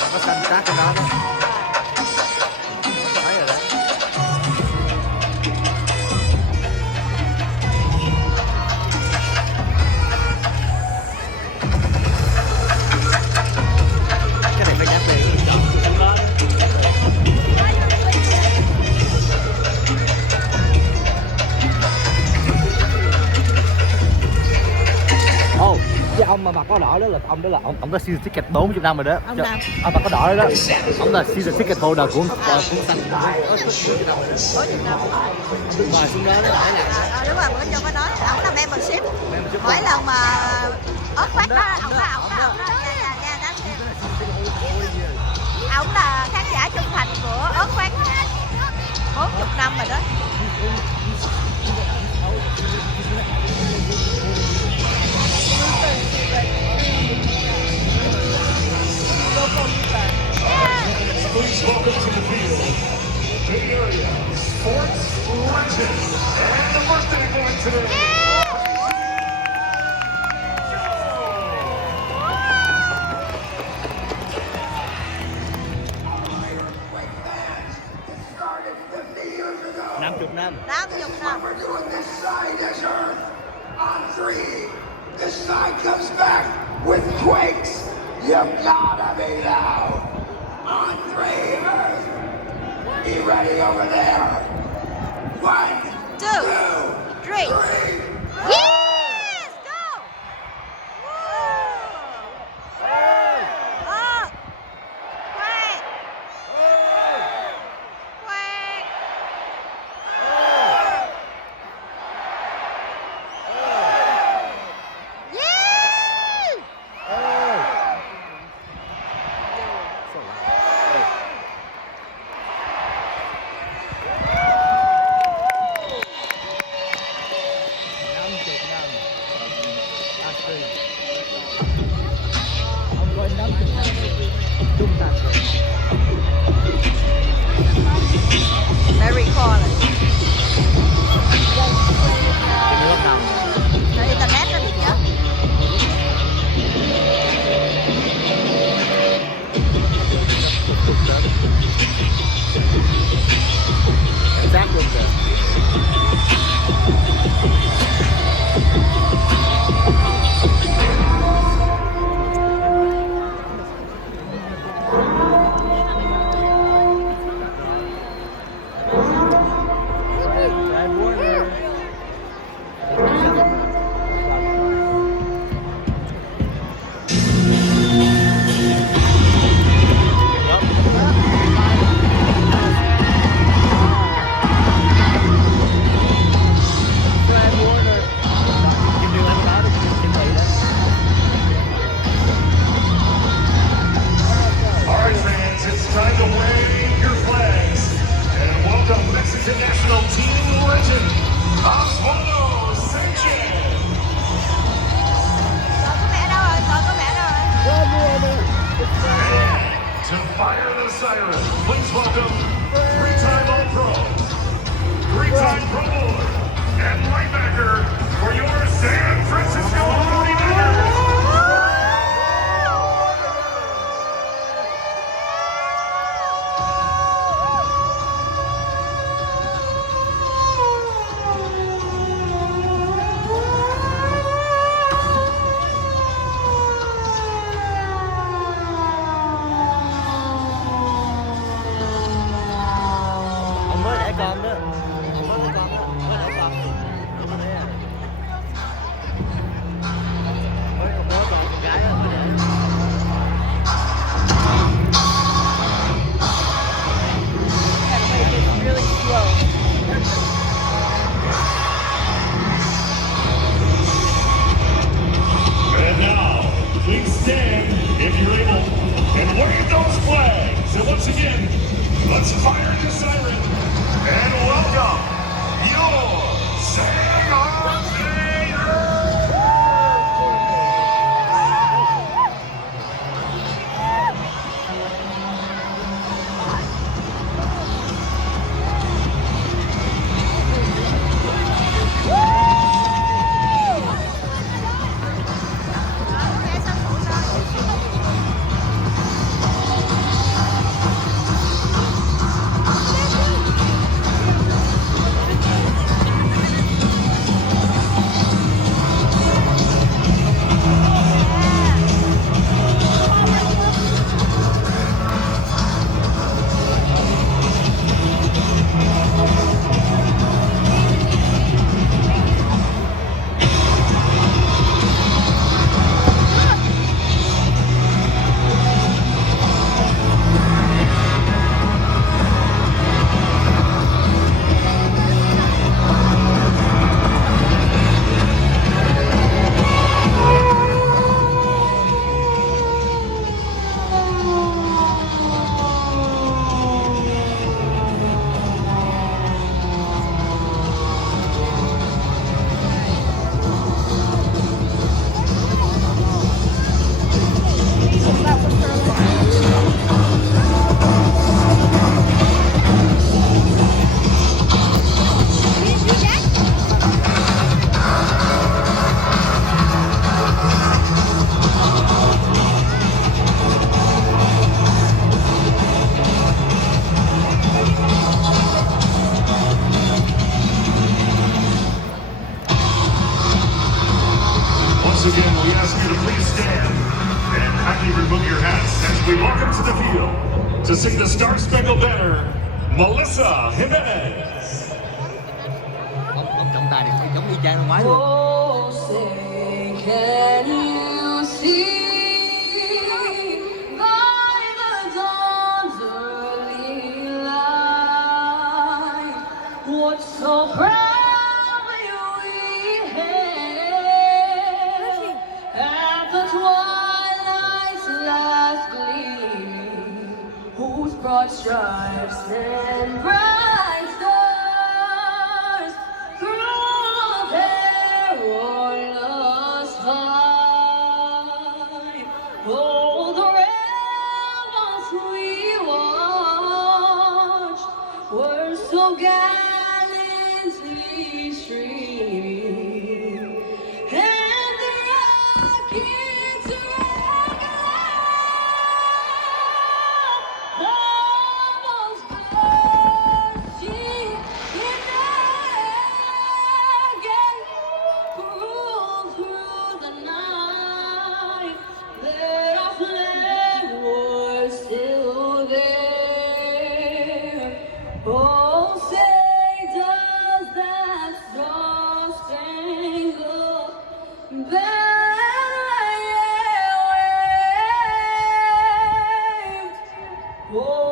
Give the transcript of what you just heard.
Nó có xanh sát cái đó đó. Thấy rồi đó. Cái này phải nhắc đi. Ồ, cái ông mà mặc áo đỏ đó là ông có season ticket 40 năm rồi đó. Ông nào? Ông mặc áo đỏ đó. Ông là season ticket holder của xanh. Ủa chừng đâu? Rồi xuống đó nó đợi lại. Đúng rồi, bữa cho có nói ổng là membership. Mỗi lần mà ớt quát đó, ổng đó. Dạ, đó. Ổng là khán giả trung thành của ớt quát 40 năm rồi đó. Please welcome to the field, Bay Area sports legend and the birthday boy today. Năm chục năm. 50 năm. We're doing this side as Earth. On three, this side comes back with quakes. You gotta be loud. On three, Earth. Be ready over there. 1, 2, 3. 3. Yes! Go! Quack! Quack! Yeah! Ông coi 50 năm trung thành. Very quiet. Cái nước nào. Rồi internet nó bị nhớ. Cảnh sát luôn kìa. All right, fans, it's time to wave your flags and welcome Mexican national team legend, Osvaldo Sanchez. Còn có mẹ đâu rồi? And to fire the siren, please welcome three-time All-Pro, three-time Pro Bowler, and linebacker for your San Francisco 49ers. Ông mới đẻ con đó. Ông mới đẻ con đó. Mới đẻ con. Ông mới đẻ. Ông mới còn con gái đó. Mới đẻ. Really slow. And now, please stand if you're able and wave those flags. And once again, let's fire the siren and welcome your San Jose field to sing the Star Spangled Banner, Melissa Jimenez. Ông trọng tài thì phải giống y chang năm ngoái luôn. Oh, say, can you see by the dawn's early light what so proudly we hailed at the twilight's last gleam, whose broad stripes and bright stars through perilous fight. Oh, the rebels we watched were so gallantly streaming, and the rockets rang out, almost bursting in agony, cruel through the night, that our flag was still there. Oh, say, does that star-spangled banner wave? Oh,